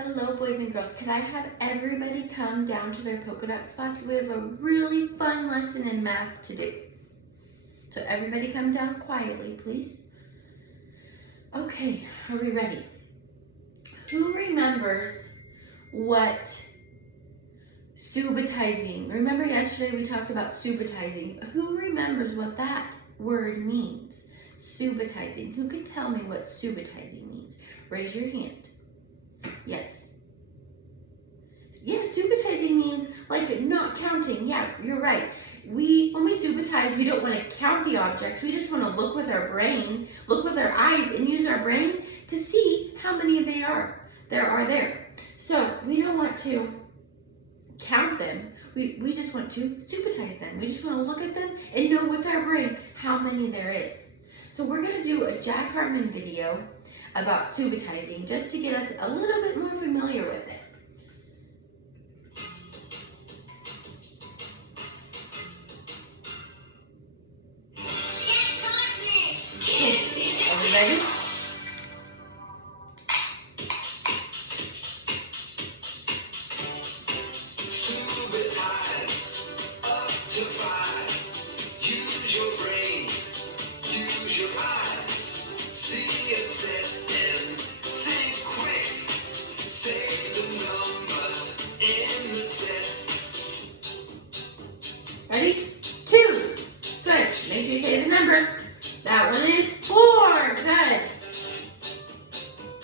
Hello, boys and girls. Could I have everybody come down to their polka dot spots? We have a really fun lesson in math to do. So everybody come down quietly, please. Okay, are we ready? Who remembers what subitizing? Remember yesterday we talked about subitizing. Who remembers what that word means? Subitizing. Who can tell me what subitizing means? Raise your hand. Yes. Yeah, subitizing means like not counting. Yeah, you're right. When we subitize, we don't want to count the objects. We just want to look with our brain, look with our eyes, and use our brain to see how many there are there. So we don't want to count them. We just want to subitize them. We just want to look at them and know with our brain how many there is. So we're going to do a Jack Hartman video about subitizing just to get us a little bit more familiar with it. Okay, are we ready? Subitize up to 5. Use your brain, use your eyes. See a set and think quick. Say the number in the set. Ready? 2. Good. Make sure you say the number. That one is 4. Good.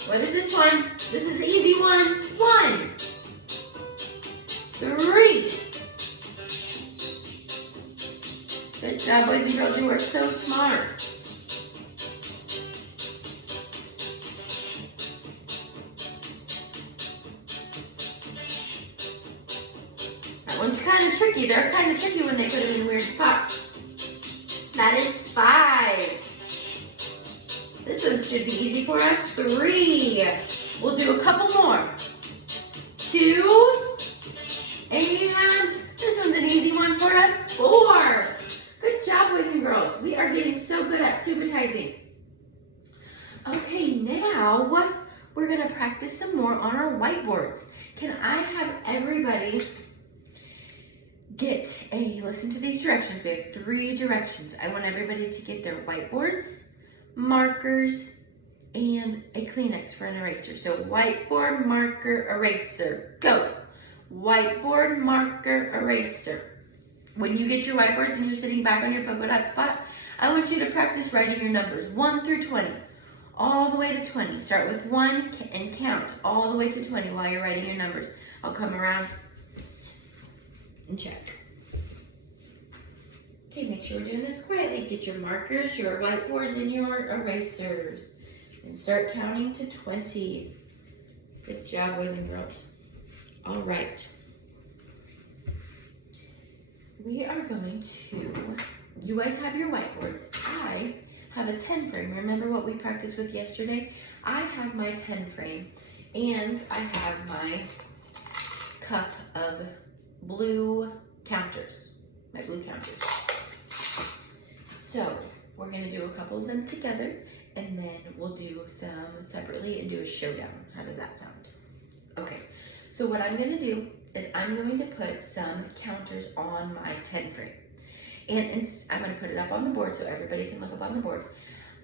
What is this one? This is the easy one. 1. 3. Good job, boys and girls. You are so smart. That one's kind of tricky. They're kind of tricky when they put them in weird spots. That is 5. This one should be easy for us. 3. We'll do a couple more. 2. And this one's an easy one for us. 4. Good job, boys and girls. We are getting so good at subitizing. Okay, now we're going to practice some more on our whiteboards. Can I have everybody listen to these directions. We have 3 directions. I want everybody to get their whiteboards, markers, and a Kleenex for an eraser. So whiteboard, marker, eraser, go. Whiteboard, marker, eraser. When you get your whiteboards and you're sitting back on your polka dot spot, I want you to practice writing your numbers 1 through 20, all the way to 20. Start with 1 and count all the way to 20 while you're writing your numbers. I'll come around and check. Okay, make sure we're doing this quietly. Get your markers, your whiteboards, and your erasers. And start counting to 20. Good job, boys and girls. All right. We are going to, you guys have your whiteboards. I have a 10 frame. Remember what we practiced with yesterday? I have my 10 frame, and I have my cup of blue counters, my blue counters. So we're gonna do a couple of them together, and then we'll do some separately and do a showdown. How does that sound? Okay, so what I'm gonna do is I'm going to put some counters on my 10 frame. And I'm gonna put it up on the board so everybody can look up on the board.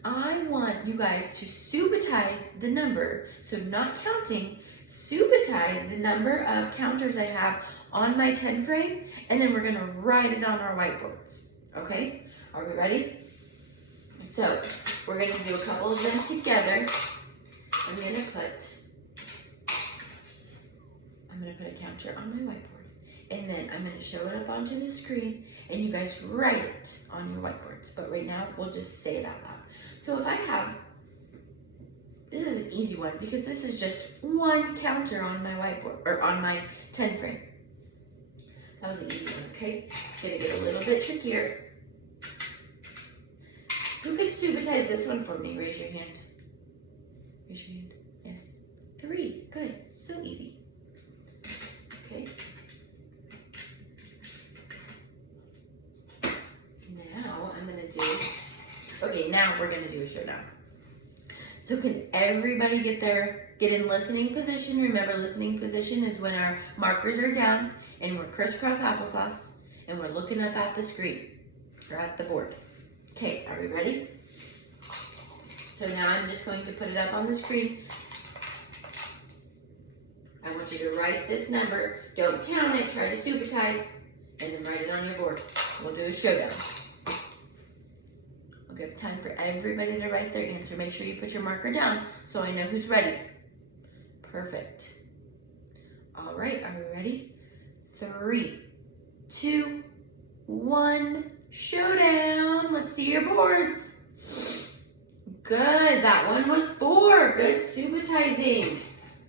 I want you guys to subitize the number, so not counting, subitize the number of counters I have on my 10 frame, and then we're gonna write it on our whiteboards, okay? Are we ready? So, we're gonna do a couple of them together. I'm gonna put a counter on my whiteboard, and then I'm gonna show it up onto the screen, and you guys write it on your whiteboards. But right now, we'll just say it out loud. So if I have, this is an easy one because this is just 1 counter on my whiteboard, or on my 10 frame. That was an easy one, okay? It's gonna get a little bit trickier. Who can subitize this one for me? Raise your hand. Raise your hand. Yes. 3. Good. So easy. Okay. Now I'm gonna do, okay, now we're gonna do a showdown. So can everybody get in listening position? Remember, listening position is when our markers are down and we're crisscross applesauce and we're looking up at the screen or at the board. Okay, are we ready? So now I'm just going to put it up on the screen. I want you to write this number. Don't count it, try to supertize, and then write it on your board. We'll do a showdown. We'll give time for everybody to write their answer. Make sure you put your marker down so I know who's ready. Perfect. All right, are we ready? 3, 2, 1, showdown. Let's see your boards. Good, that one was 4. Good supertizing.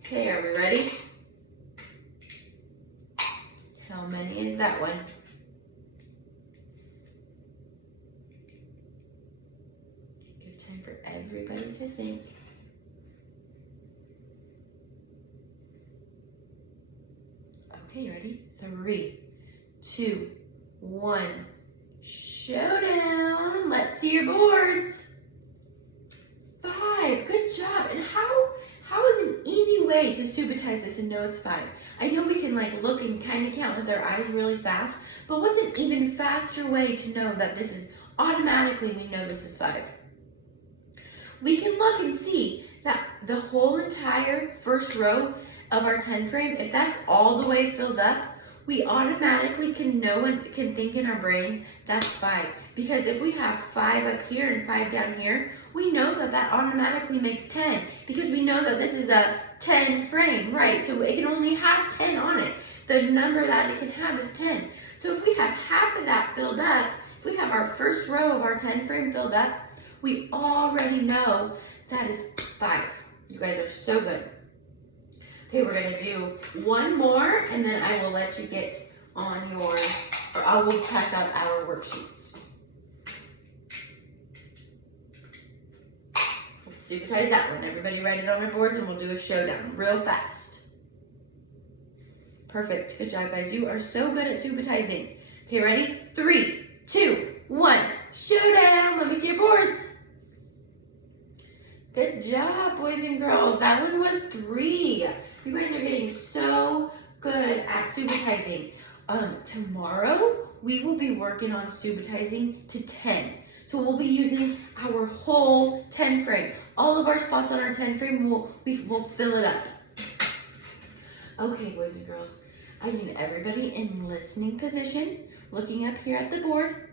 Okay, are we ready? How many is that one? Give time for everybody to think. Okay, you ready? 3, 2, 1, showdown. Let's see your boards. 5, good job. And how is an easy way to supertize this and know it's 5? I know we can like look and kind of count with our eyes really fast, but what's an even faster way to know that this is automatically we know this is 5? We can look and see that the whole entire first row of our 10 frame, if that's all the way filled up, we automatically can know and can think in our brains that's 5. Because if we have 5 up here and 5 down here, we know that that automatically makes 10 because we know that this is a 10 frame, right? So it can only have 10 on it. The number that it can have is 10. So if we have half of that filled up, if we have our first row of our 10 frame filled up, we already know that is 5. You guys are so good. Okay, we're gonna do one more and then I will let you get on your, or I will pass out our worksheets. Let's supertize that one. Everybody write it on your boards and we'll do a showdown real fast. Perfect, good job guys. You are so good at supertizing. Okay, ready? 3, 2, 1, showdown. Let me see your boards. Good job, boys and girls. That one was 3. You guys are getting so good at supertizing. Tomorrow, we will be working on supertizing to 10. So we'll be using our whole 10 frame. All of our spots on our 10 frame, we'll fill it up. Okay, boys and girls. I need everybody in listening position, looking up here at the board.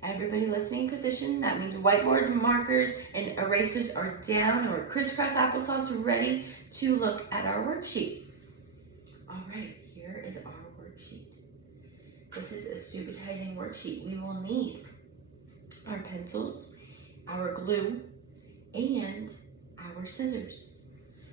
Everybody listening position, that means whiteboards, markers, and erasers are down or crisscross applesauce ready to look at our worksheet. All right, here is our worksheet. This is a supertizing worksheet. We will need our pencils, our glue, and our scissors.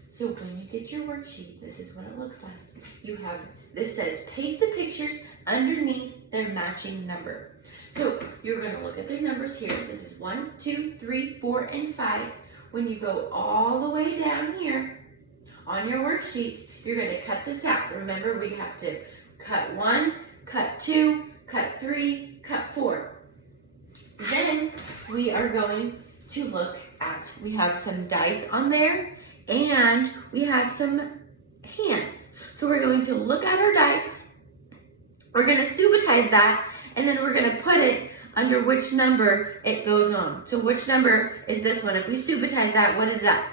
So when you get your worksheet, this is what it looks like. You have, this says paste the pictures underneath their matching number. So you're going to look at their numbers here. This is 1, 2, 3, 4, and 5. When you go all the way down here on your worksheet, you're going to cut this out. Remember, we have to cut 1, cut 2, cut 3, cut 4. Then we are going to look at, we have some dice on there and we have some hands. So we're going to look at our dice. We're going to supertize that. And then we're gonna put it under which number it goes on. So which number is this one? If we supertize that, what is that?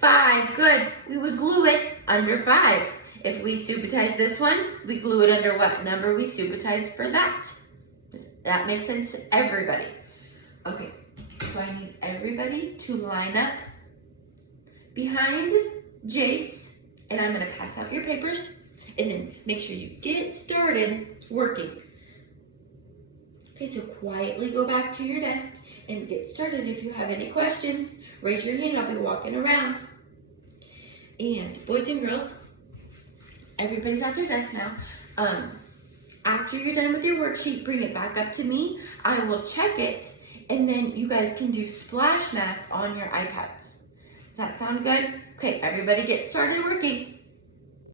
5, good. We would glue it under 5. If we supertize this one, we glue it under what number we supertize for that. Does that make sense to everybody? Okay, so I need everybody to line up behind Jace, and I'm gonna pass out your papers, and then make sure you get started working. Okay, so quietly go back to your desk and get started. If you have any questions, raise your hand. I'll be walking around. And boys and girls, everybody's at their desk now. After you're done with your worksheet, bring it back up to me. I will check it, and then you guys can do splash math on your iPads. Does that sound good? Okay, everybody get started working.